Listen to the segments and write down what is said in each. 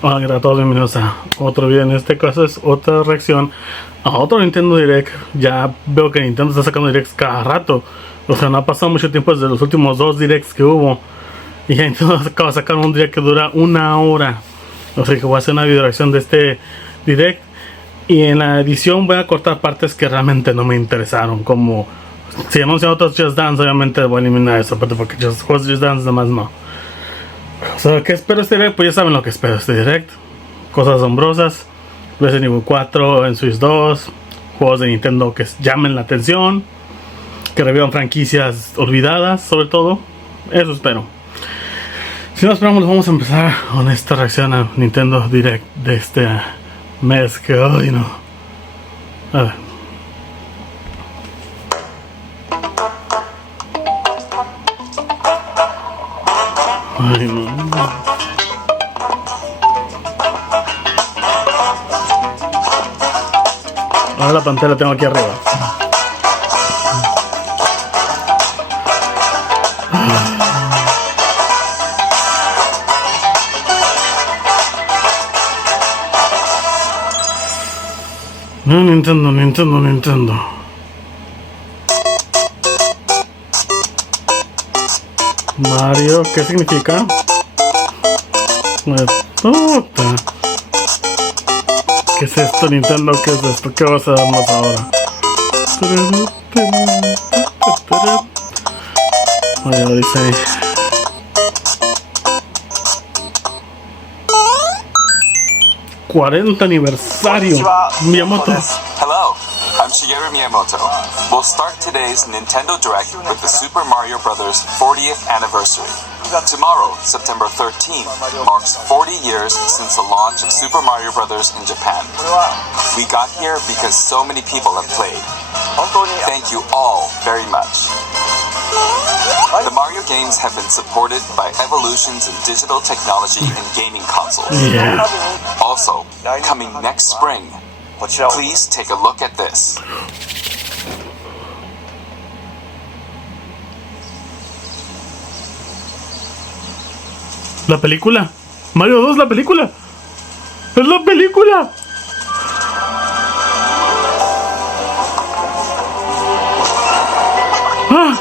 Hola a todos, bienvenidos a otro video. En este caso es otra reacción a otro Nintendo Direct. Ya veo que Nintendo está sacando Directs cada rato. O sea, no ha pasado mucho tiempo desde los últimos dos Directs que hubo. Y ya entonces acaba de sacar un Direct que dura una hora. O sea que voy a hacer una video reacción de este Direct. Y en la edición voy a cortar partes que realmente no me interesaron. Como si anuncian otros Just Dance, obviamente voy a eliminar esa parte porque Just Dance nada más no. O sea, ¿qué espero este Direct? Pues ya saben lo que espero este Direct. Cosas asombrosas. Resident Evil 4 en Switch 2. Juegos de Nintendo que llamen la atención. Que revivan franquicias olvidadas, sobre todo. Eso espero. Si no esperamos, vamos a empezar con esta reacción a Nintendo Direct de este mes. Que hoy no. A ver. Ay, no. Ahora la pantalla la tengo aquí arriba. No, Nintendo. Mario, ¿qué significa? Puta. ¿Qué es esto, Nintendo? ¿Qué es esto? ¿Qué vas a darnos ahora? Oye, dice ahí. ¡40 aniversario! Miyamoto. Hello, I'm Shigeru Miyamoto. We'll start today's Nintendo Direct with the Super Mario Bros. 40th anniversary. Tomorrow, September 13th, marks 40 years since the launch of Super Mario Bros. In Japan. We got here because so many people have played. Thank you all very much. The Mario games have been supported by evolutions in digital technology and gaming consoles. Yeah. Also, coming next spring, please take a look at this. La película. Mario 2, la película. Es la película. ¡Ah!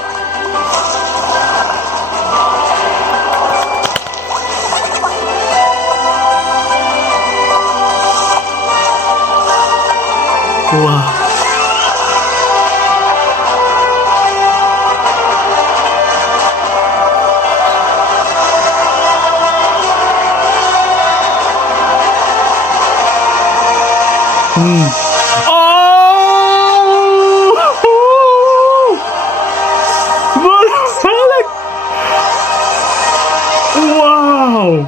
Wow. Wow.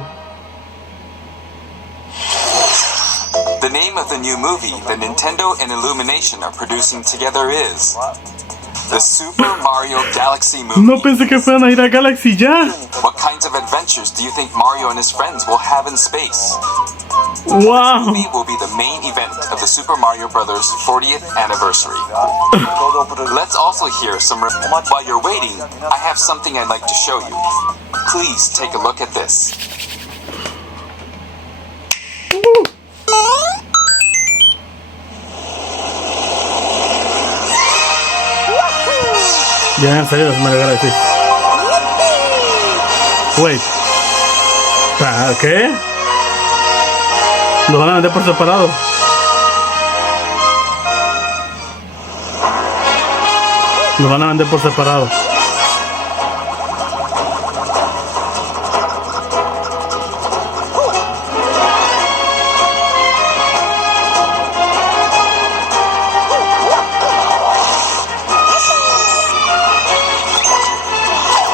The name of the new movie that Nintendo and Illumination are producing together is the Super Mario Galaxy movie. No pensé que fueran a ir a Galaxy ya. What kinds of adventures do you think Mario and his friends will have in space? Wow. This movie will be the main event of the Super Mario Bros. 40th anniversary. Let's also hear some. While you're waiting, I have something I'd like to show you. Please take a look at this. Ya han salido las Mario Galaxy. Wait. ¿Qué? Lo van a vender por separado. Lo van a vender por separado.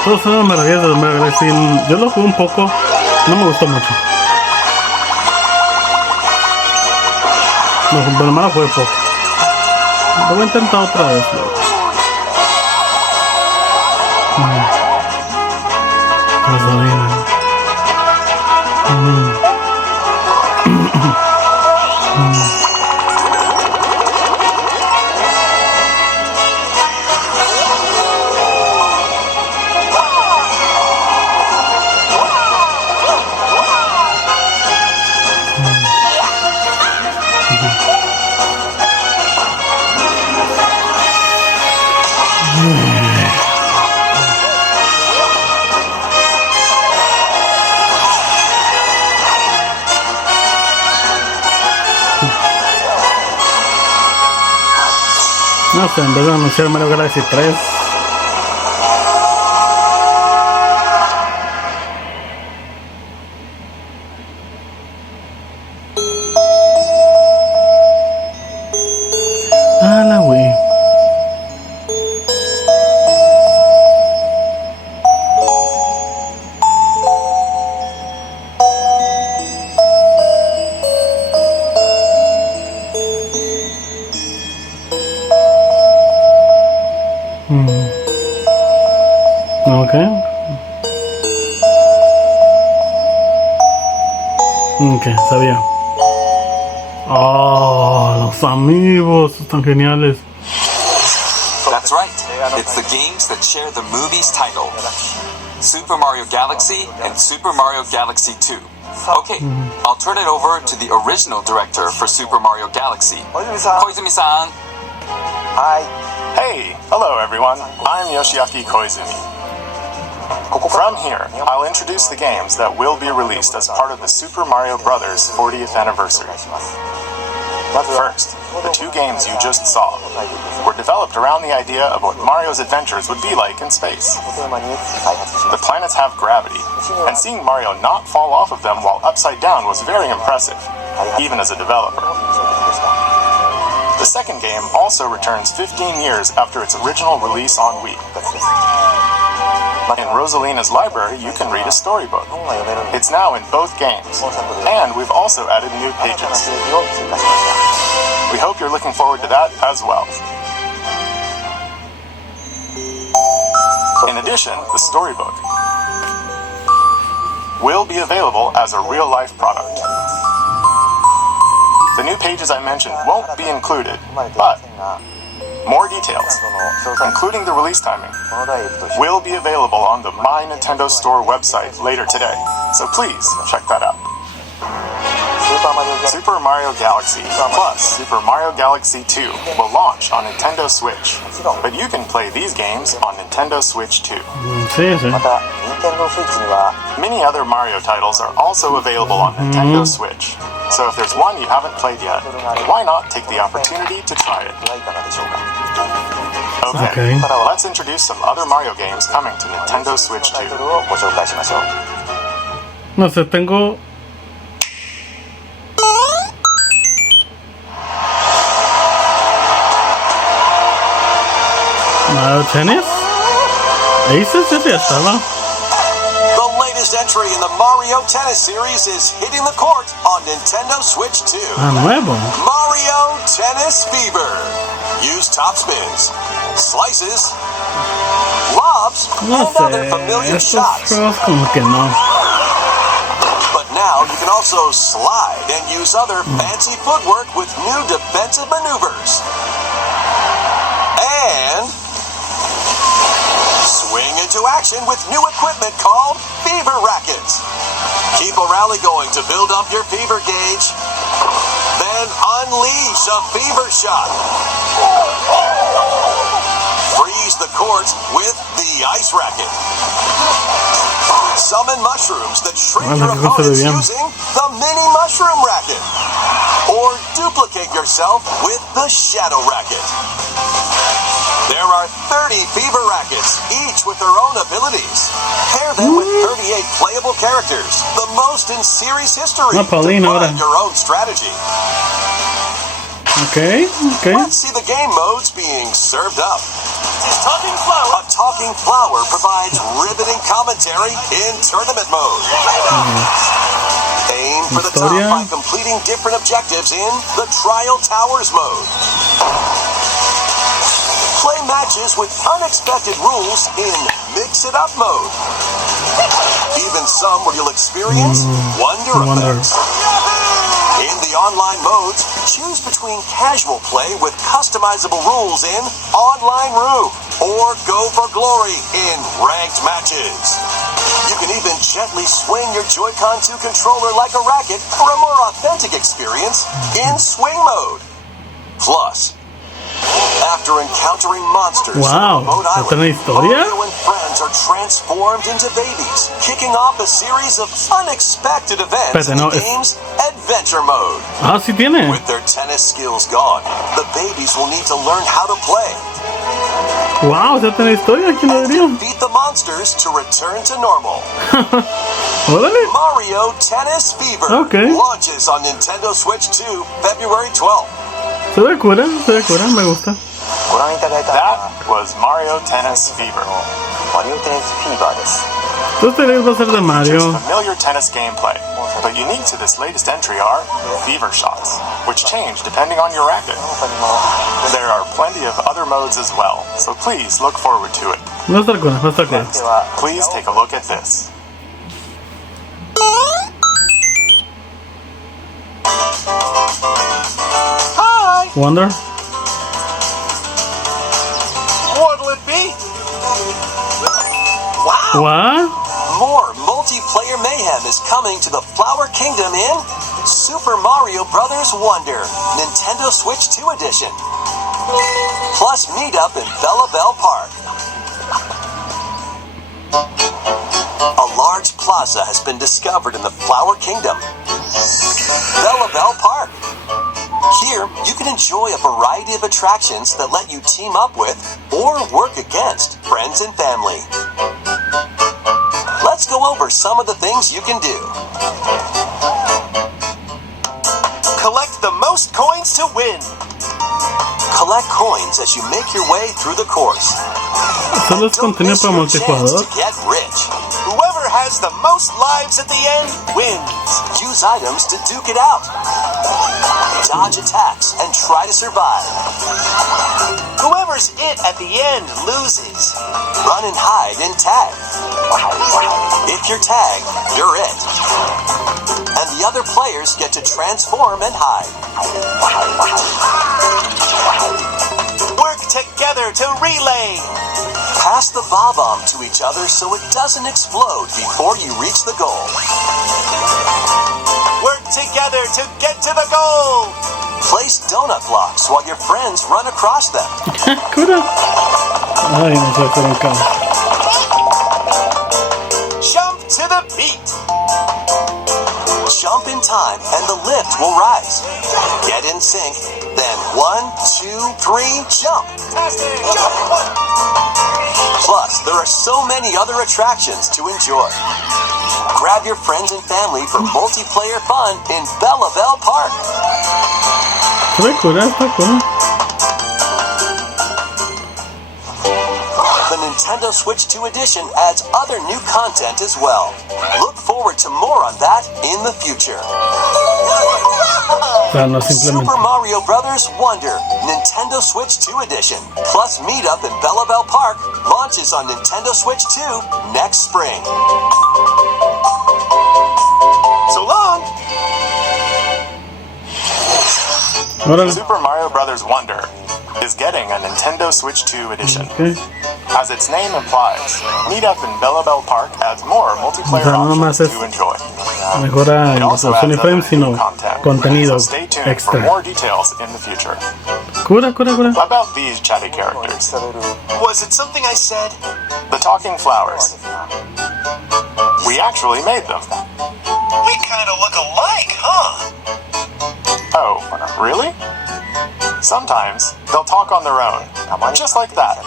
Todos son las maravillas de Mario Galaxy. Yo lo jugué un poco. No me gustó mucho. No, pero me lo jugué poco. Lo voy a intentar otra vez. Gasolina. No sé, en vez de anunciar Mario Galaxy 3. Ah, la Wii. Ok. Ok, sabía. Oh, los amigos están geniales. That's right. It's the games that share the movie's title. Super Mario Galaxy and Super Mario Galaxy 2. Okay, I'll turn it over to the original director for Super Mario Galaxy, Koizumi-san. Hi. Hey, hello everyone. I'm Yoshiaki Koizumi. From here, I'll introduce the games that will be released as part of the Super Mario Bros. 40th anniversary. First, the two games you just saw were developed around the idea of what Mario's adventures would be like in space. The planets have gravity, and seeing Mario not fall off of them while upside down was very impressive, even as a developer. The second game also returns 15 years after its original release on Wii. In Rosalina's library, you can read a storybook. It's now in both games, and we've also added new pages. We hope you're looking forward to that as well. In addition, the storybook will be available as a real-life product. The new pages I mentioned won't be included, but more details, including the release timing, will be available on the My Nintendo Store website later today, so please check that out. Super Mario Galaxy plus Super Mario Galaxy 2 will launch on Nintendo Switch, but you can play these games on Nintendo Switch too. Many other Mario titles are also available on Nintendo Switch, so if there's one you haven't played yet, why not take the opportunity to try it? Okay, let's introduce some other Mario games coming to Nintendo Switch 2. No sé, tengo... Mario Tennis? Aces ya estaba. The latest entry in the Mario Tennis series is hitting the court on Nintendo Switch 2. Ah, nuevo. Mario Tennis Fever. Use top spins, slices, lobs, No and other sé, familiar estos shots. juegos como que no. But now you can also slide and use other fancy footwork with new defensive maneuvers. And swing into action with new equipment called Fever Rackets. Keep a rally going to build up your fever gauge. Then unleash a fever shot. Freeze the courts with the ice racket. Summon mushrooms that shrink your opponents using the mini mushroom racket. Or duplicate yourself with the shadow racket. There are 30 fever rackets, each with their own abilities. Pair them with 38 playable characters, the most in series history. Define your own strategy. Okay. Let's see the game modes being served up. A talking flower provides riveting commentary in tournament mode. Aim for the top by completing different objectives in the Trial Towers mode. Play matches with unexpected rules in Mix It Up mode. Even some where you'll experience wonder effects. In the online modes, choose between casual play with customizable rules in Online Room or go for glory in ranked matches. You can even gently swing your Joy-Con 2 controller like a racket for a more authentic experience in Swing mode. Plus, after encountering monsters on Remote Island, Mario and friends are transformed into babies, kicking off a series of unexpected events in the game's Adventure Mode. Ah, sí tiene. With their tennis skills gone, the babies will need to learn how to play Wow, ya tiene historia, ¿quién lo and diría? defeat the monsters to return to normal. Órale. Mario Tennis Fever Okay. launches on Nintendo Switch 2 February 12th. Se ve cura, me gusta. That was Mario Tennis Fever. Entonces va a ser de Features Mario. familiar tennis gameplay, but unique to this latest entry are fever shots, which change depending on your racket. There are plenty of other modes as well, so please look forward to it. Va a estar cura, va a estar cura. Next, please take a look at this. Hi! Wonder. What'll it be? Wow! What? More multiplayer mayhem is coming to the Flower Kingdom in Super Mario Bros. Wonder, Nintendo Switch 2 Edition. Plus meet-up in Bella Bell Park. A large plaza has been discovered in the Flower Kingdom. Bella Bell Park. Here, you can enjoy a variety of attractions that let you team up with or work against friends and family. Let's go over some of the things you can do. Collect the most coins to win. Collect coins as you make your way through the course. Solo es Don't contenido miss para your chance multijugador. to get rich. Whoever has the most lives at the end wins. Use items to duke it out. Dodge attacks and try to survive. Whoever's it at the end loses. Run and hide in tag. If you're tagged, you're it. And the other players get to transform and hide. Work together to relay. Pass the bob-omb to each other so it doesn't explode before you reach the goal. Work together to get to the goal. Place donut blocks while your friends run across them. Cura. Ay, no sé hacer un caos. Jump to the beat. Jump in time and the lift will rise. Get in sync, then 1, 2, 3, jump. Plus, there are so many other attractions to enjoy. Grab your friends and family for multiplayer fun in Bella Bell Park. Se ve cura, está cura. The Nintendo Switch 2 Edition adds other new content as well. Look forward to more on that in the future. O sea, no simplemente. Super Mario Bros. Wonder, Nintendo Switch 2 Edition, plus meet-up in Bella Bell Park, launches on Nintendo Switch 2 next spring. So long! Órale. Super Mario Bros. Wonder is getting a Nintendo Switch 2 edition. Okay. As its name implies, Meet Up in Bella Bell Park adds more multiplayer O sea, no nomás options es- to enjoy. Mejora It en also resolución y adds frames, other new sino content, contenido so stay tuned for extra. more details in the future. Cura. About these chatty characters, Was it something I said? the talking flowers. We actually made them. We kind of look alike, huh? Oh, really? Sometimes they'll talk on their own, just like that.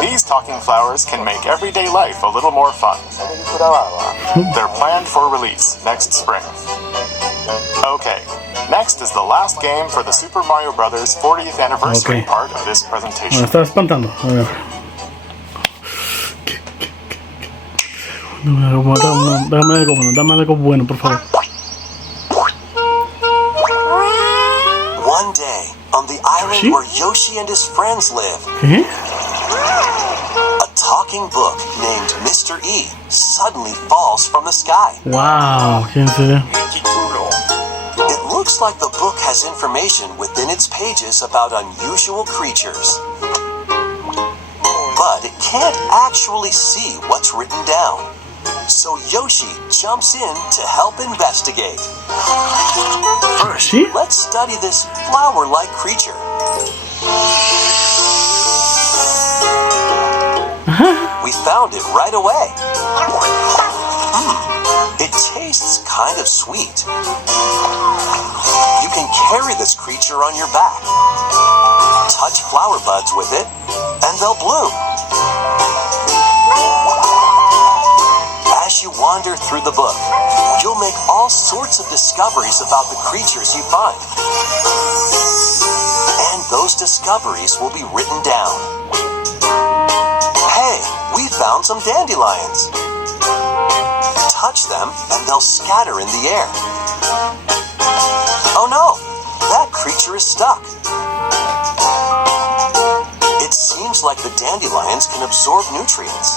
These talking flowers can make everyday life a little more fun. They're planned for release next spring. Okay, next is the last game for the Super Mario Bros. 40th anniversary Okay. part of this Me presentation. está espantando. A ver. Dame algo bueno, por favor. One day, on the island Yoshi? where Yoshi and his friends live, ¿Qué? a talking book named Mr. E suddenly falls from the sky. Wow, ¿quién será? It looks like the book has information within its pages about unusual creatures. But it can't actually see what's written down. So Yoshi jumps in to help investigate. First, Yoshi? let's study this flower-like creature. We found it right away. It tastes kind of sweet. You can carry this creature on your back. Touch flower buds with it, and they'll bloom. As you wander through the book, you'll make all sorts of discoveries about the creatures you find. And those discoveries will be written down. Hey, we found some dandelions. Touch them and they'll scatter in the air. Oh no, that creature is stuck. It seems like the dandelions can absorb nutrients.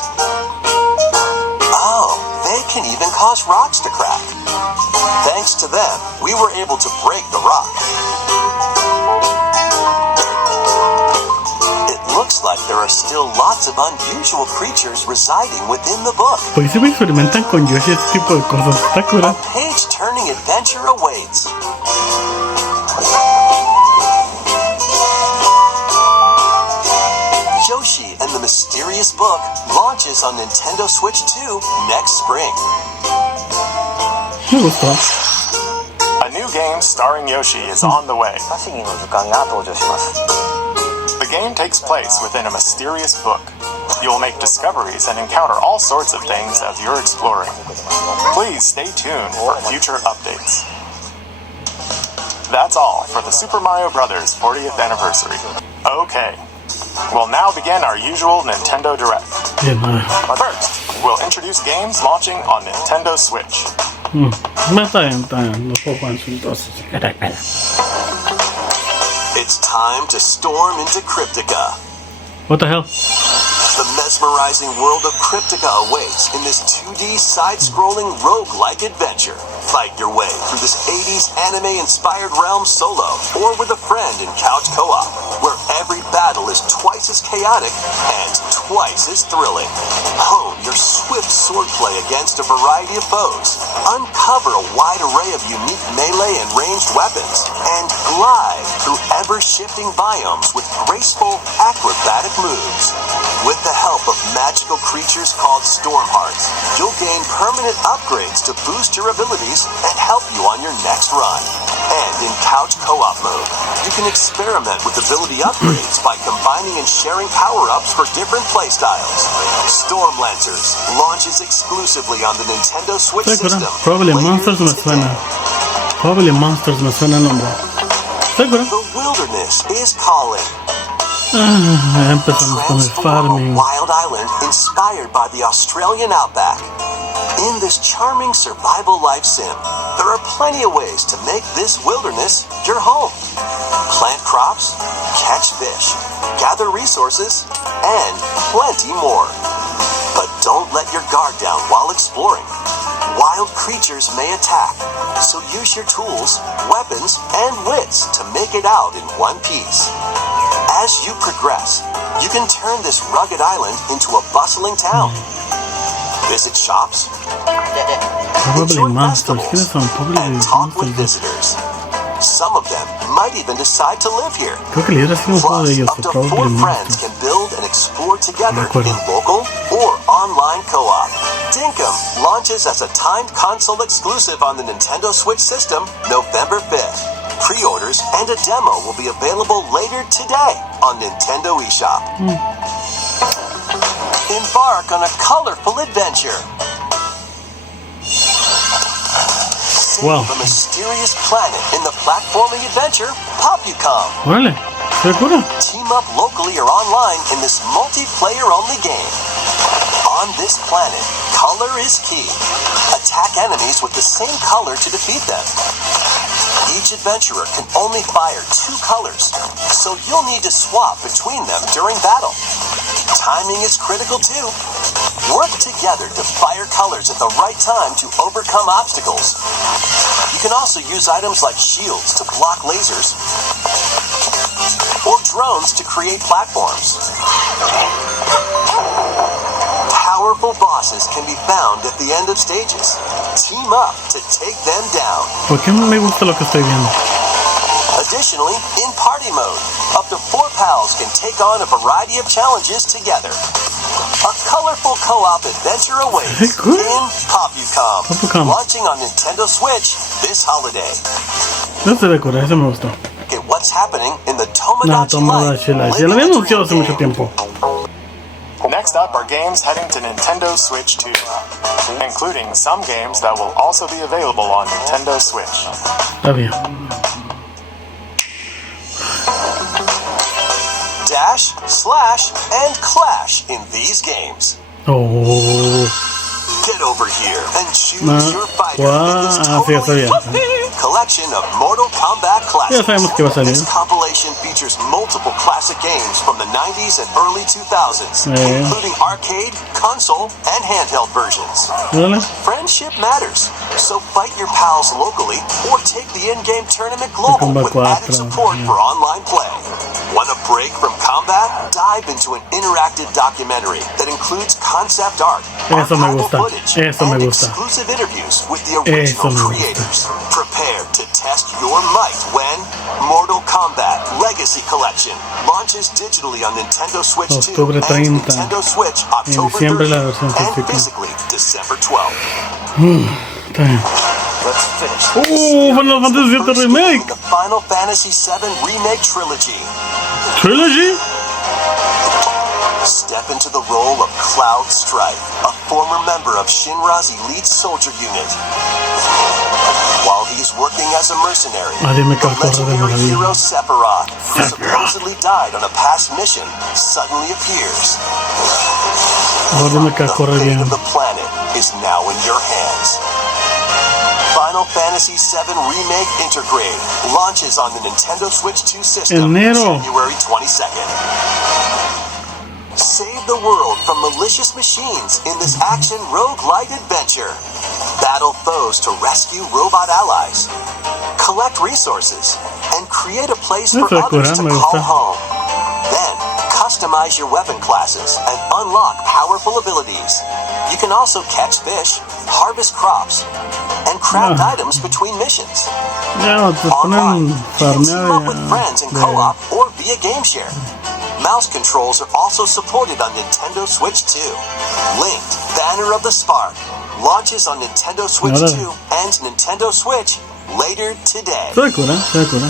Oh, they can even cause rocks to crack. Thanks to them, we were able to break the rock. It looks like there are still lots of unusual creatures residing within the book. Pues si me experimentan con Yoshi este tipo de cosas, está cura. A page-turning adventure awaits. Yoshi and the Mysterious Book launches on Nintendo Switch 2 next spring. Me gustó. A new game starring Yoshi is on the way. The game takes place within a mysterious book. You'll make discoveries and encounter all sorts of things as you're exploring. Please stay tuned for future updates. That's all for the Super Mario Bros. 40th anniversary. Okay, we'll now begin our usual Nintendo Direct. Bien, a ver. First, we'll introduce games launching on Nintendo Switch. Está bien, los puedo jugar entonces. It's time to storm into Cryptica. What the hell? The mesmerizing world of Cryptica awaits in this 2D side-scrolling roguelike adventure. Fight your way through this 80s anime-inspired realm solo or with a friend in couch co-op, where every battle is twice as chaotic and twice as thrilling. Hone your swift swordplay against a variety of foes, uncover a wide array of unique melee and ranged weapons, and glide through ever-shifting biomes with graceful, acrobatic moves. With the help of magical creatures called Stormhearts, you'll gain permanent upgrades to boost your abilities and help you on your next run. And in couch co-op mode, you can experiment with ability upgrades by combining and sharing power-ups for different playstyles. Storm Lancers launches exclusively on the Nintendo Switch system. Probably Monsters me suena. Probably Monsters me suena el nombre. ¿Seguro? The wilderness is calling. Empezamos con el farming. Wild island inspired by the Australian outback. In this charming survival life sim, there are plenty of ways to make this wilderness your home. Plant crops, catch fish, gather resources, and plenty more. But don't let your guard down while exploring. Wild creatures may attack, so use your tools, weapons, and wits to make it out in one piece. As you progress, you can turn this rugged island into a bustling town. Visit shops, Probably enjoy Monsters. festivals, ¿Quiénes son? Probably and talk with Monsters. visitors. Some of them might even decide to live here. Creo que le hubiera sido un juego de Plus, ellos. up to Probably 4 friends Monsters. can build and explore together Me acuerdo. in local or online co-op. Dinkum launches as a timed console exclusive on the Nintendo Switch system November 5th. Pre-orders and a demo will be available later today on Nintendo eShop. Embark on a colorful adventure. Wow. Save a mysterious planet in the platforming adventure Popucom. Órale, ¿seguro? Team up locally or online in this multiplayer-only game. On this planet, color is key. Attack enemies with the same color to defeat them. Each adventurer can only fire 2 colors, so you'll need to swap between them during battle. Timing is critical too. Work together to fire colors at the right time to overcome obstacles. You can also use items like shields to block lasers, or drones to create platforms. Powerful bosses can be found at the end of stages. Team up to take them down. ¿Por qué no me gusta lo que estoy viendo? Additionally, in party mode, up to 4 pals can take on a variety of challenges together. A colorful co-op adventure awaits Hey, cool. in Popcom, Popcom. launching on Nintendo Switch this holiday. No se ve cura, ese me gustó. Get what's happening in the Nah, Tomodachi Tomodachi Life. Ya lo había anunciado hace mucho tiempo. Next up are games heading to Nintendo Switch 2, including some games that will also be available on Nintendo Switch. Está bien. Dash, slash, and clash in these games. Oh. Get over here and choose Nah. your fighter in this Ah, sí, ya totally sabía. collection of Mortal Kombat classics. Ya sabemos que va a salir. This compilation features multiple classic games from the 90s and early 2000s, Yeah. including arcade, console, and handheld versions. Dale. Friendship matters, so fight your pals locally or take the in-game tournament global Kombat with added 4, support yeah. for online play. Want a break from combat? Dive into an interactive documentary that includes concept art, Eso me archival gusta. footage, Eso me and gusta. exclusive interviews with the Eso original me gusta. creators. Prepare to test your might when Mortal Kombat Legacy Collection launches digitally on Nintendo Switch 2 Octubre 30. and Nintendo Switch October diciembre la 30th versión and física. physically December 12th. Está bien. Let's finish. Final Fantasy VII First Remake. game in the Final Fantasy VII Remake Trilogy. Trilogy? Step into the role of Cloud Strife, a former member of Shinra's elite soldier unit. While he's working as a mercenary, Ah, dime que the va a correr de legendary maravilla. hero Sephiroth, who supposedly died on a past mission, suddenly appears. Ahora dime que The corre fate bien. of the planet is now in your hands. Final Fantasy VII Remake Intergrade launches on the Nintendo Switch 2 system Enero. January 22nd. Save the world from malicious machines in this action roguelite adventure. Battle foes to rescue robot allies. Collect resources and create a place for Eso es others to cura, me call gusta. home. Then, customize your weapon classes and unlock powerful abilities. You can also catch fish, harvest crops, and craft Ah. items between missions. Ya, te Online, ponen you can team up with farmear friends in co-op or via game share. Mouse controls are also supported on Nintendo Switch 2. Linked Banner of the Spark launches on Nintendo Switch Órale. 2 and Nintendo Switch later today. Se ve cura, se ve cura.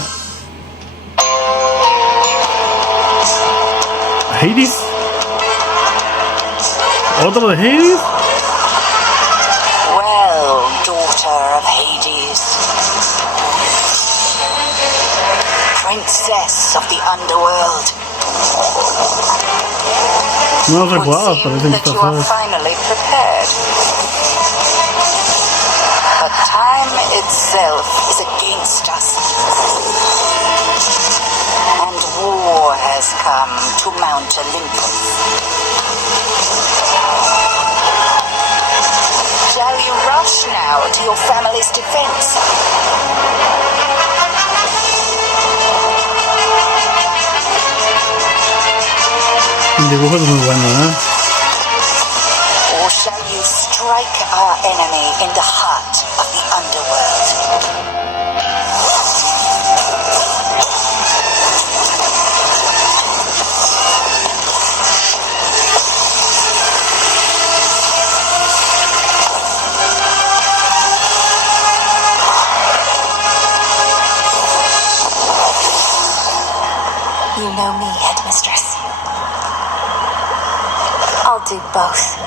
Hades. ¿Otro de Hades? Well, daughter of Hades, princess of the underworld, No los he would jugado, seem pero dicen que that you está are suave. finally prepared. But time itself is against us, and war has come to Mount Olympus. Shall you rush now to your family's defense? El dibujo es muy bueno, ¿eh? Or shall you strike our enemy in the heart of the underworld? You know me, Headmistress. I'll do both.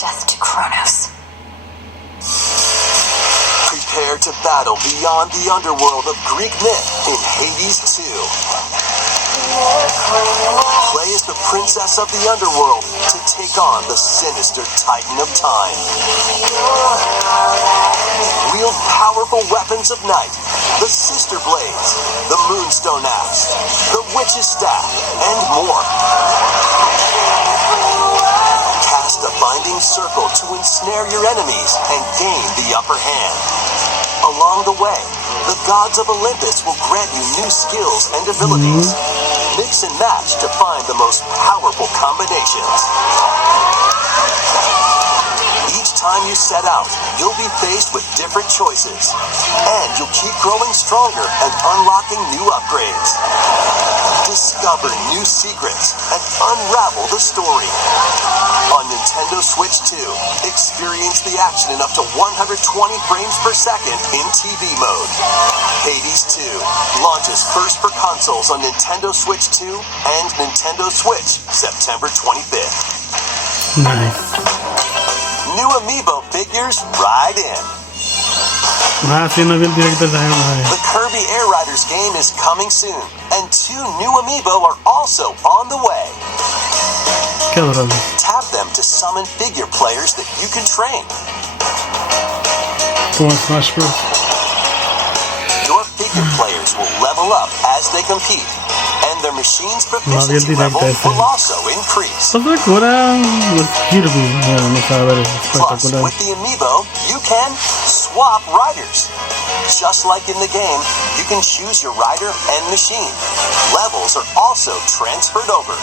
Death to Kronos. Prepare to battle beyond the underworld of Greek myth in Hades 2. Play as the princess of the underworld to take on the sinister titan of time. Wield powerful weapons of night, the Sister Blades, the Moonstone Axe, the Witch's Staff, and more. Cast a binding circle to ensnare your enemies and gain the upper hand. Along the way, the gods of Olympus will grant you new skills and abilities. Mix and match to find the most powerful combinations. Each time you you set out, you'll be faced with different choices. And you'll keep growing stronger and unlocking new upgrades. Discover new secrets and unravel the story. On Nintendo Switch 2, experience the action in up to 120 frames per second in TV mode. Hades 2 launches first for consoles on Nintendo Switch 2 and Nintendo Switch September 25th. Nice. New Amiibo figures ride in. Sí, no vi el directo de The Kirby Air Riders game is coming soon, and 2 new Amiibo are also on the way. Qué adorable. Tap them to summon figure players that you can train. Como Smash Bros. Your figure players will level up as they compete, and their machine's proficiency level will also increase. Está cura los Kirby. No sabe, es Plus, espectacular. with the Amiibo, you can swap riders. Just like in the game, you can choose your rider and machine. Levels are also transferred over.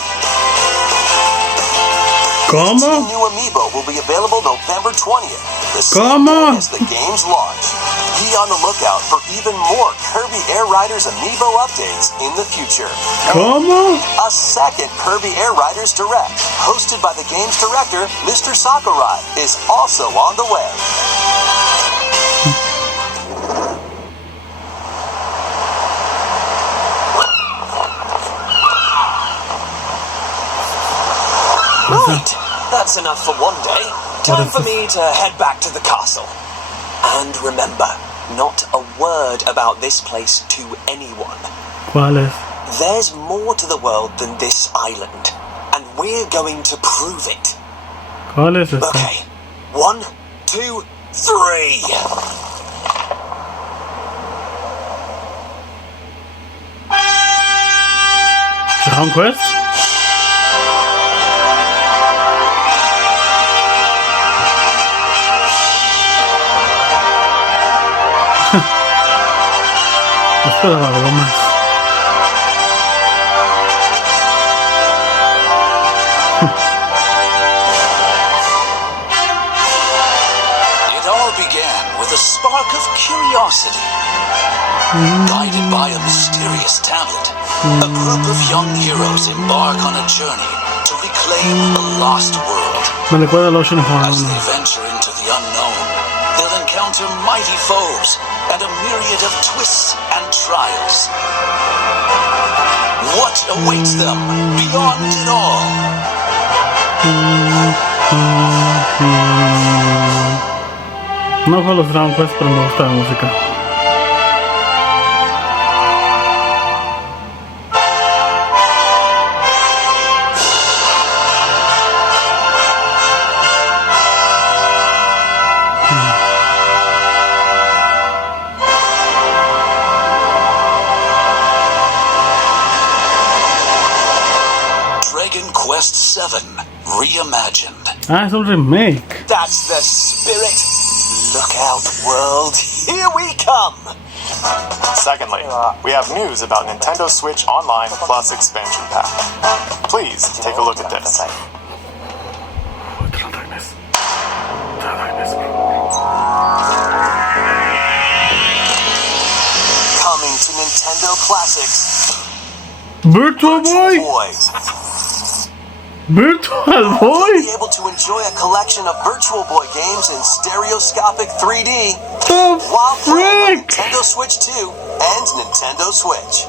¿Cómo? The new Amiibo will be available November 20th, the same ¿Cómo? day as the game's launch. Be on the lookout for even more Kirby Air Riders Amiibo updates in the future. ¿Cómo? A second Kirby Air Riders Direct, hosted by the game's director, Mr. Sakurai, is also on the way. Right, that's enough for one day. Time for me to head back to the castle. And remember, not a word about this place to anyone. ¿Cuál es? There's more to the world than this island, and we're going to prove it. ¿Cuál es esta? Okay, 1, 2, 3. ¿Dragon Quest? Esperaba algo más. It all began with a spark of curiosity. Guided by a mysterious tablet, a group of young heroes embark on a journey to reclaim a lost world. Me recuerda al Ocean Horn. As they venture into the unknown, they'll encounter mighty foes and a myriad of twists and trials. What awaits them beyond it all? No juego los Dragon Quest, pero me gusta la música. Dragon Quest VII Reimagined. Ah, es un remake. That's the spirit. Look out, world. Here we come. Secondly, we have news about Nintendo Switch Online Plus Expansion Pack. Please take a look at this. Darkness. Darkness. Coming to Nintendo Classics, Virtual Boy. Boy. Virtual Boy. Be able to enjoy a collection of Virtual Boy games in stereoscopic 3D The while playing on frick. Nintendo Switch 2 and Nintendo Switch.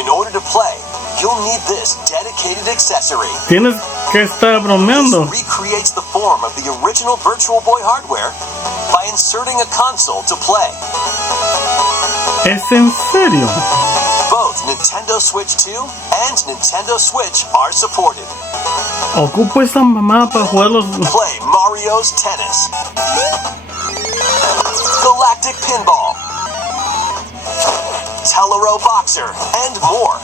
In order to play, you'll need this dedicated accessory. Tienes que estar bromeando. This recreates the form of the original Virtual Boy hardware by inserting a console to play. ¿Es en serio? Both Nintendo Switch 2 and Nintendo Switch are supported. Ocupo esa mamá para jugar los... Play Mario's Tennis, Galactic Pinball, Tellero Boxer, and more.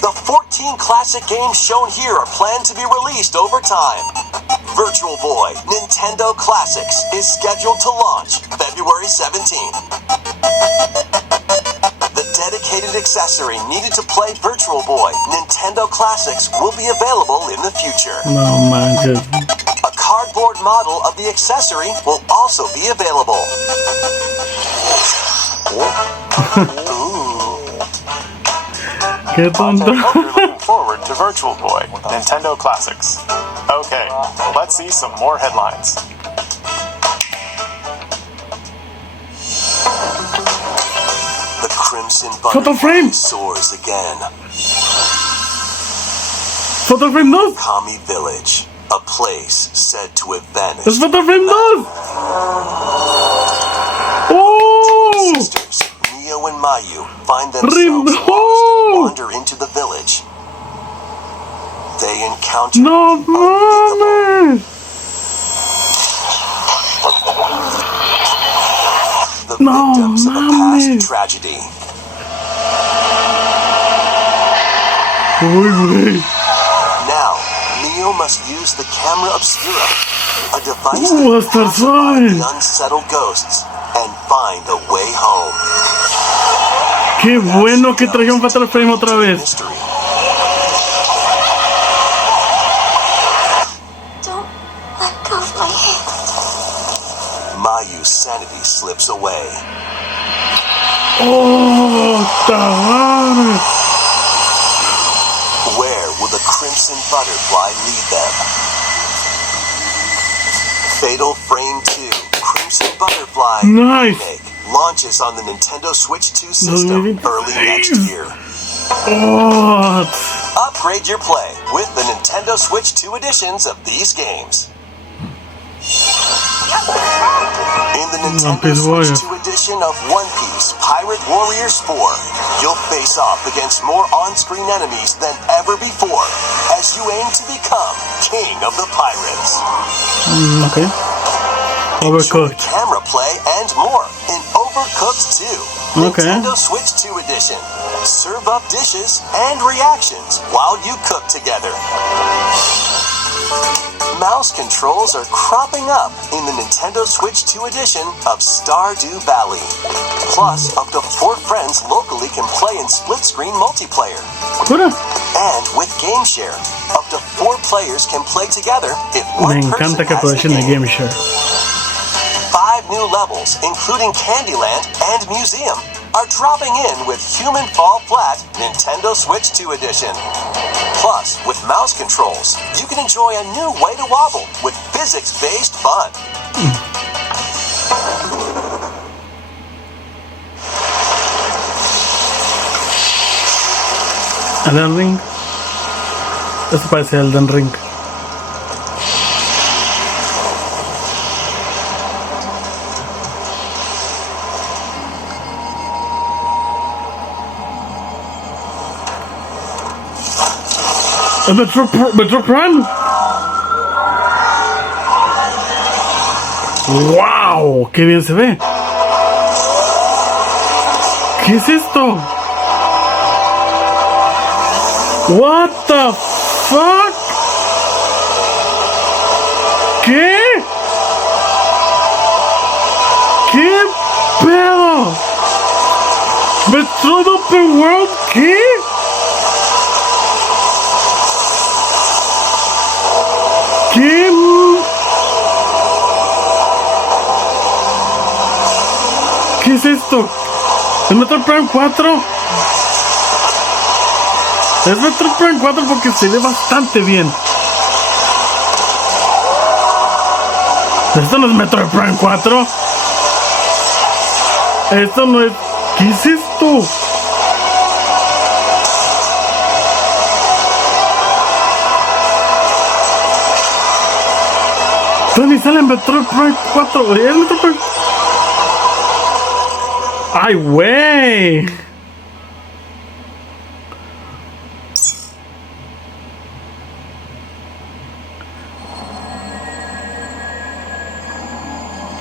The 14 classic games shown here are planned to be released over time. Virtual Boy Nintendo Classics is scheduled to launch February 17th. The dedicated accessory needed to play Virtual Boy Nintendo Classics will be available in the future. No manches. A cardboard keyboard model of the accessory will also be available. Qué tonto. Hope you're looking forward to Virtual Boy, Nintendo Classics. Okay, let's see some more headlines. The Crimson Photo frame. Butterfly soars again. Photo frame 2. Kami Village, a place said to have vanished. Es Photo frame 2. Oh. Sisters, Mio and Mayu, find Rim- themselves lost Oh. and wander into the village. They encounter No mames. the No victims of a mames. past tragedy. Uy, güey. Now, Mio must use the camera obscura, a device Va a that estar pacifies suave. the unsettled ghosts and find a way home. Qué bueno que trajeron Fatal Frame otra vez. Mystery. Don't let go of my hand. Mayu's sanity slips away. Oh, tabar. Where will the Crimson Butterfly lead them? Fatal Frame 2 Crimson Butterfly Nice. Remake launches on the Nintendo Switch 2 system early next year. Oh, Upgrade your play with the Nintendo Switch 2 editions of these games. In the Nintendo Piece of Switch wire. 2 edition of One Piece Pirate Warriors 4, you'll face off against more on-screen enemies than ever before as you aim to become King of the Pirates. okay. Enjoy Overcooked. camera play and more in Overcooked 2, Okay. Nintendo Switch 2 edition. Serve up dishes and reactions while you cook together. Mouse controls are cropping up in the Nintendo Switch 2 edition of Stardew Valley. Plus, up to 4 friends locally can play in split-screen multiplayer. Cura. And with Game Share, up to 4 players can play together if Me one person encanta que has the aprovechen el game. Game Share. 5 new levels, including Candyland and Museum, are dropping in with Human Fall Flat Nintendo Switch 2 edition. Plus, with mouse controls, you can enjoy a new way to wobble with physics-based fun. Elden Ring. Eso parece Elden Ring. Metro Prime. ¡Wow! ¡Qué bien se ve! ¿Qué es esto? What the fuck? ¿Qué? ¿Qué pedo? ¿Metroid Open World? ¿Qué? ¿Qué? ¿Qué es esto? ¿Es Metroid Prime 4? Es Metroid Prime 4 porque se ve bastante bien. Esto no es Metroid Prime 4. Esto no es... ¿Qué es esto? Tony sale en Metroid Prime 4. ¿Es Metroid Prime? ¡Ay, güey!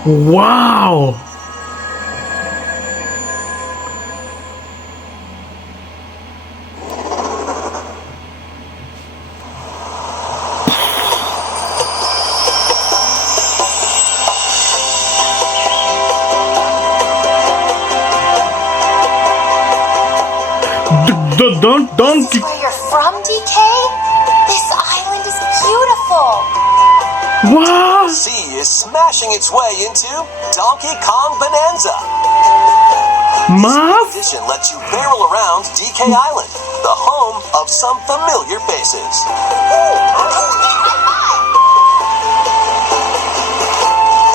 ¡Wow! Don't. This is where you're from, DK? This island is beautiful. What? C is smashing its way into Donkey Kong Bonanza. ¿Más? This edition lets you barrel around DK Island, the home of some familiar faces.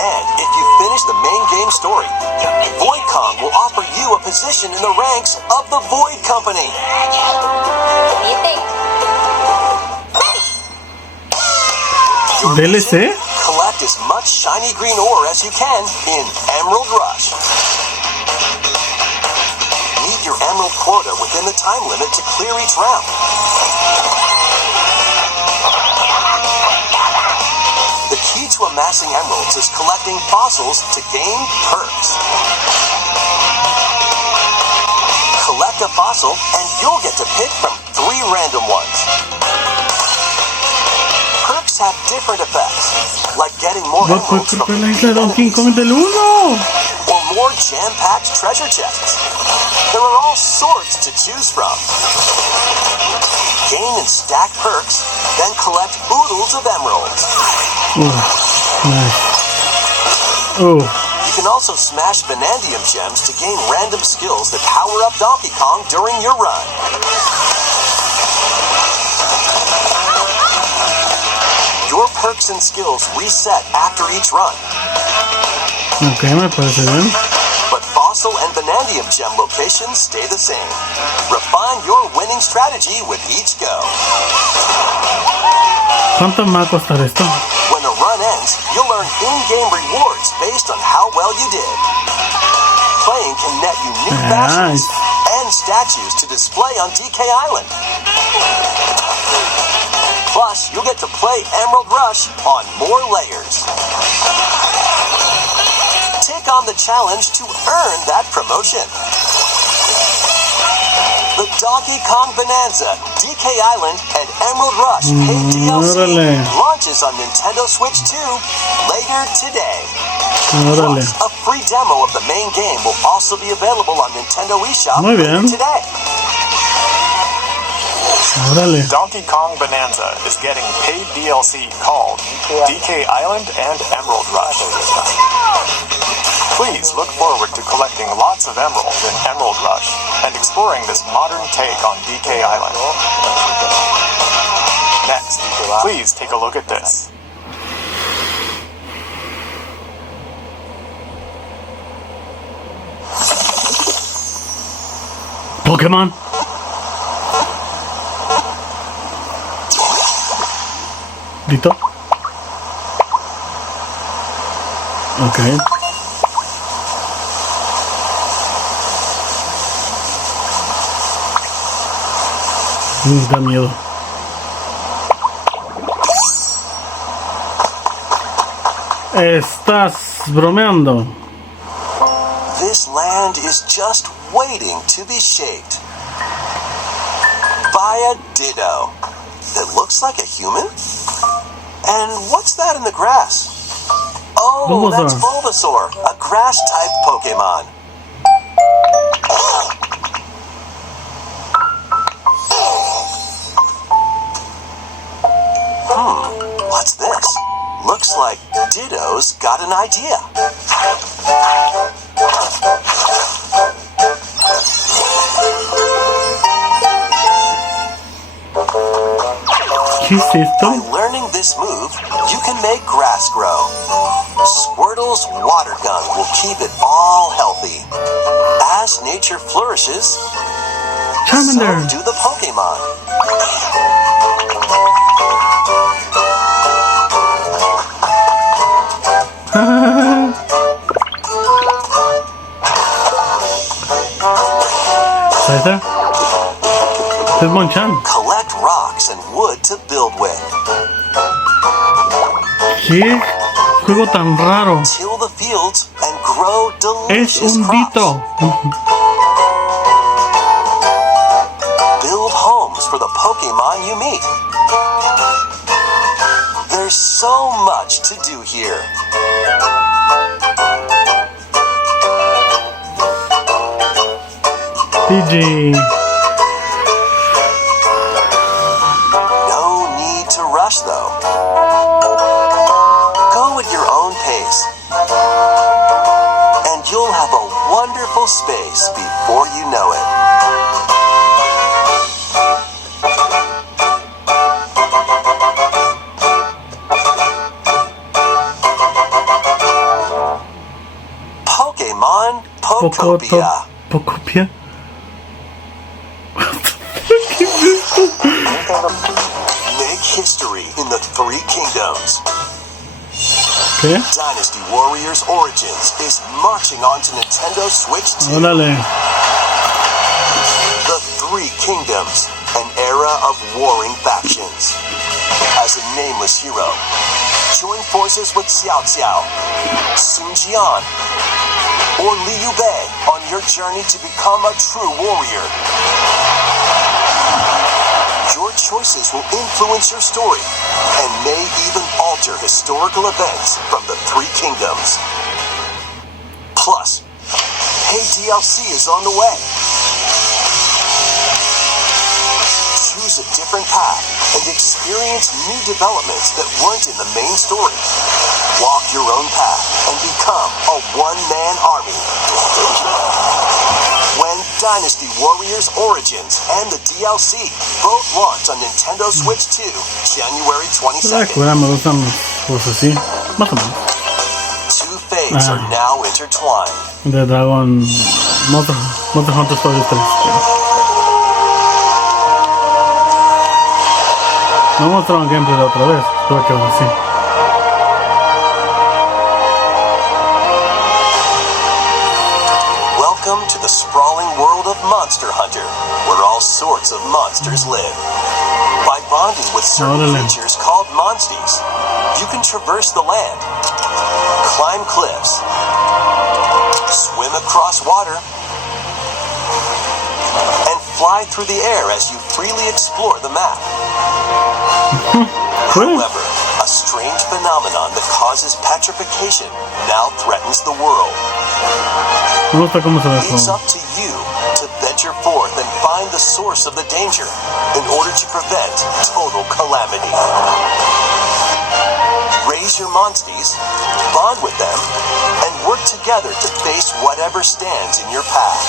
And if you finish the main game story, Void Kong will offer you a position in the ranks of the Void Company. What do you think? Your DLC? mission? Collect as much shiny green ore as you can in Emerald Rush. Meet your emerald quota within the time limit to clear each round. The key to amassing emeralds is collecting fossils to gain perks. Collect a fossil and you'll get to pick from 3 random ones. Perks have different effects, like getting more ¿Vas a emeralds from la isla de Donkey Kong del 1? or more jam-packed treasure chests. There are all sorts to choose from. Gain and stack perks, then collect oodles of emeralds. Nice. Oh, You can also smash vanadium gems to gain random skills that power up Donkey Kong during your run. Your perks and skills reset after each run, ok, me parece bien. but fossil and vanadium gem locations stay the same. Refine your winning strategy with each go. ¿Cuánto me va a costar esto? When a run ends, you'll earn in-game rewards based on how well you did. Playing can net you new fashions Nice. and statues to display on DK Island. Plus, you'll get to play Emerald Rush on more layers. Take on the challenge to earn that promotion. The Donkey Kong Bonanza, DK Island, and Emerald Rush paid DLC Órale. launches on Nintendo Switch 2 later today. Órale. Plus, a free demo of the main game will also be available on Nintendo eShop Muy later bien. today. Órale. Donkey Kong Bonanza is getting paid DLC called DK Island and Emerald Rush. Please look forward to collecting lots of emeralds in Emerald Rush and exploring this modern take on DK Island. Next, please take a look at this. Pokémon. ¿Listo? Ok. Da miedo. Estás bromeando. This land is just waiting to be shaped by a Ditto that looks like a human. And what's that in the grass? Oh, Bulbasaur. that's Bulbasaur, a grass-type Pokemon. What's this? Looks like Ditto's got an idea. ¿Qué es By esto? learning this move, you can make grass grow. Squirtle's water gun will keep it all healthy. As nature flourishes, so Charmander. do the Pokemon. Ahí está. Es Bonchan. Collect rocks and wood to build with. ¿Qué juego tan raro? Till the fields and grow Es delicious un crops. dito. Build homes for the Pokemon you meet. There's so much to do here. PG. No need to rush though. eternal space before you know it. Pokemon Pokopia. Pocopia. Make history in the Three Kingdoms. ¿Qué? Dynasty Warriors Origins is marching on to Nintendo Switch 2. Órale. The Three Kingdoms, an era of warring factions. As a nameless hero, join forces with Xiao Xiao, Sun Jian, or Liu Bei on your journey to become a true warrior. Your choices will influence your story and may even alter historical events from the Three Kingdoms. Plus, paid DLC is on the way. Choose a different path and experience new developments that weren't in the main story. Walk your own path and become a one-man army. When Dynasty Warriors Origins and the DLC both launch on Nintendo Switch 2, January 22nd. Me gustan los así, más o menos. Two fates are now intertwined. De Dragon Monster Hunter Stories 3. No mostraron gameplay la otra vez, creo que ahora sí. Welcome to the sprawling world of Monster Hunter, where all sorts of monsters live. By bonding with certain creatures called monsties, you can traverse the land, climb cliffs, swim across water, and fly through the air as you freely explore the map. However, a strange phenomenon that causes petrification now threatens the world. It's up to you to venture forth and find the source of the danger in order to prevent total calamity. Raise your monsties, bond with them, and work together to face whatever stands in your path.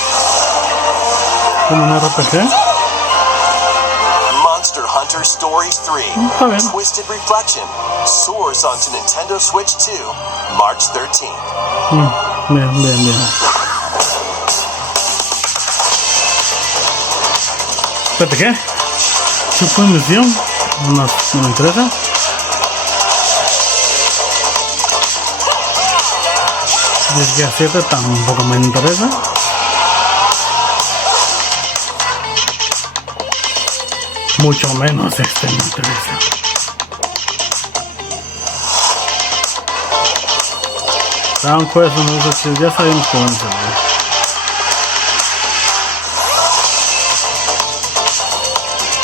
Monster Hunter Stories 3, Twisted Reflection, soars onto Nintendo Switch 2, March 13th. Bien. Espérate, ¿qué? ¿Qué fue misión? No me interesa. Desde a 7 tampoco me interesa. Mucho menos este me interesa. Dragon Quest, no sé si ya sabemos que van a salir.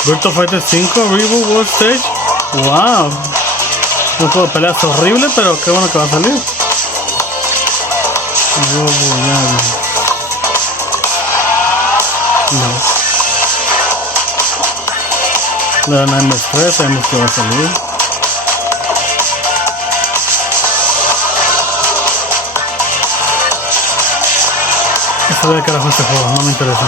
Virtua Fighter 5 Reboot World Stage. Wow. Un juego de peleas horrible, pero qué bueno que va a salir. No. La MS3 sabemos que va a salir. ¿Qué sabe de carajo este juego? No me interesa.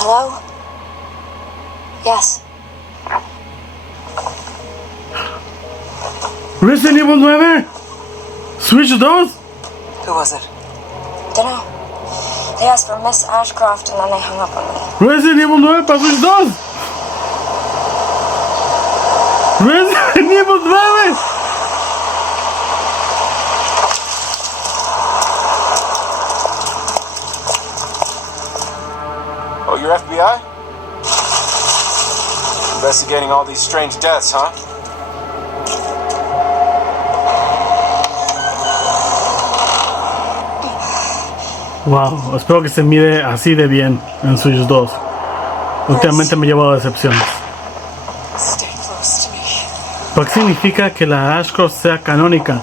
Hello? Yes. Resident Evil 9 Switch 2. Who was it? Dunno. They asked for Miss Ashcroft and then they hung up on me. Resident Evil 9 para Switch 2. Resident Evil 9. Oh, you're FBI? Investigating all these strange deaths, huh? Wow, espero que se mire así de bien en Switch 2. últimamente me llevo a decepciones. Stay close to me. ¿Por qué significa que la Ash Cross sea canónica?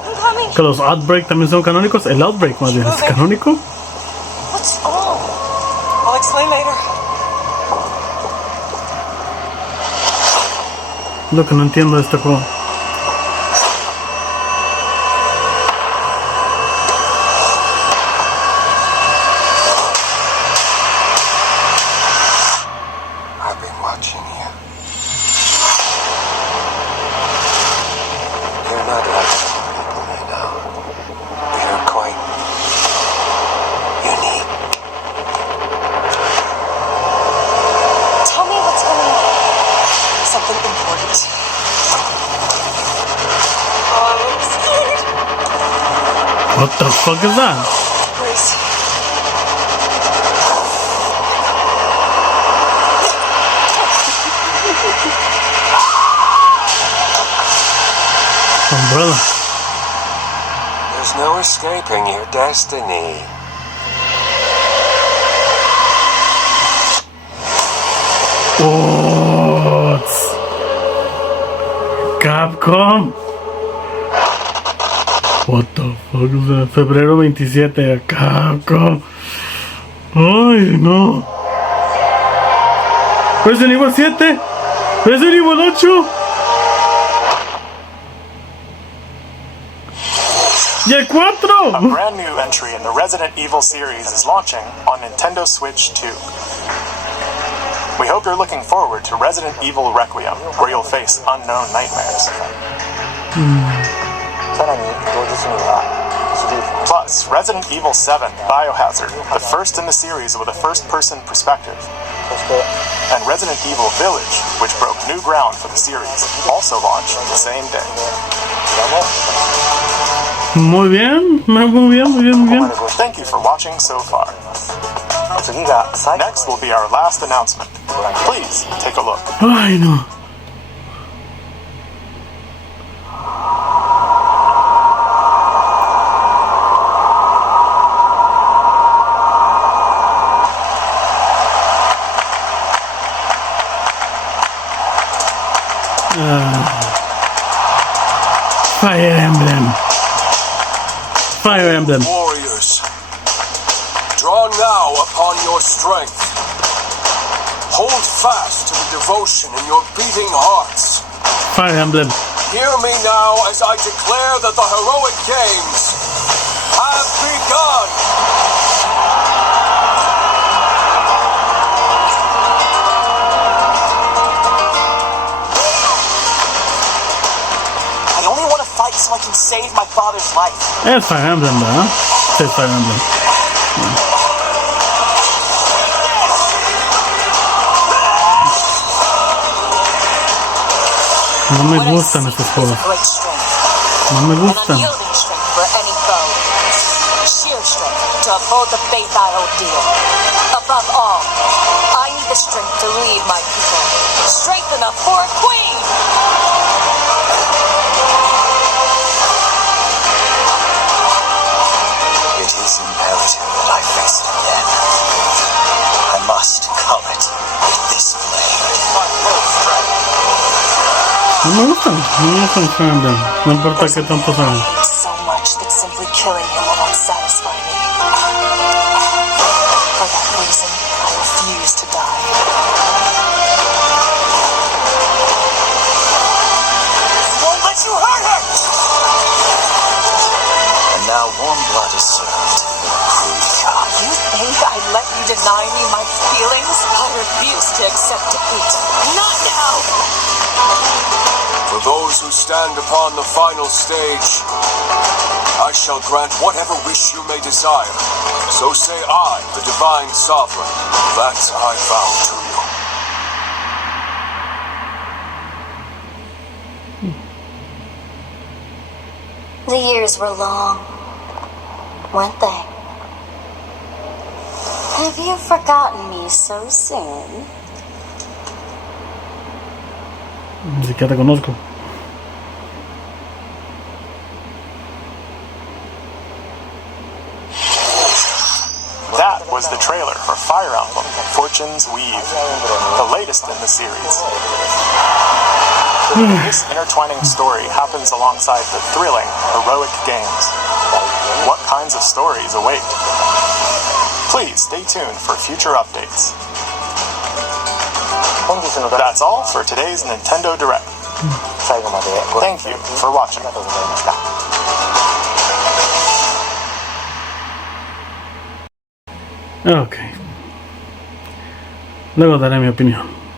¿Que los Outbreak también son canónicos? El Outbreak más bien, ¿es canónico? What's wrong? I'll explain later. Lo que no entiendo de este juego. I've been watching you. You're not like some people I know. You're quite unique. Tell me what's going on. Something important. Oh, I'm scared. What the fuck is that? Grace. Umbrella. There's no escaping your destiny. Oh, Capcom. What the fuck is that? Febrero 27, Capcom. Ay, no. Resident Evil 7. Resident Evil 8. Y el 4. A brand new entry in the Resident Evil series is launching on Nintendo Switch 2. We hope you're looking forward to Resident Evil Requiem, where you'll face unknown nightmares. Plus, Resident Evil 7 Biohazard, the first in the series with a first-person perspective. And Resident Evil Village, which broke new ground for the series, also launched the same day. Muy bien, muy bien, muy bien, muy bien. Thank you for watching so far. Next will be our last announcement. Please take a look. Ay, no. Fire Emblem. Fire Emblem. Warriors, draw now upon your strength. Hold fast to the devotion in your beating hearts. Fire Emblem. Hear me now as I declare that the heroic games have begun. I only want to fight so I can save my father's life. Es Fire Emblem, ¿verdad? Sí, es Fire Emblem. No me gustan estos juegos. No me gustan. Sheer strength to uphold the faith I hold dear. Above all, I need the strength to lead my people. Strength enough for a queen! It is imperative that I face it again. I must come it with this blade. No me gustan Fire Emblem. No importa qué tanto sean. So much that simply killing him will not satisfy me. For that reason, I refuse to die. Won't let you hurt her! And now warm blood is served. You think I'd let you deny me my feelings? I refuse to accept defeat. Not now! For those who stand upon the final stage, I shall grant whatever wish you may desire. So say I, the divine sovereign, that I vow to you. The years were long, weren't they? Have you forgotten me so soon? Ni siquiera te conozco. That was the trailer for Fire Emblem Fortune's Weave, the latest in the series. This intertwining story happens alongside the thrilling, heroic games. What kinds of stories await? Please stay tuned for future updates. That's all for today's Nintendo Direct. Thank you for watching. Ok. Luego daré mi opinión.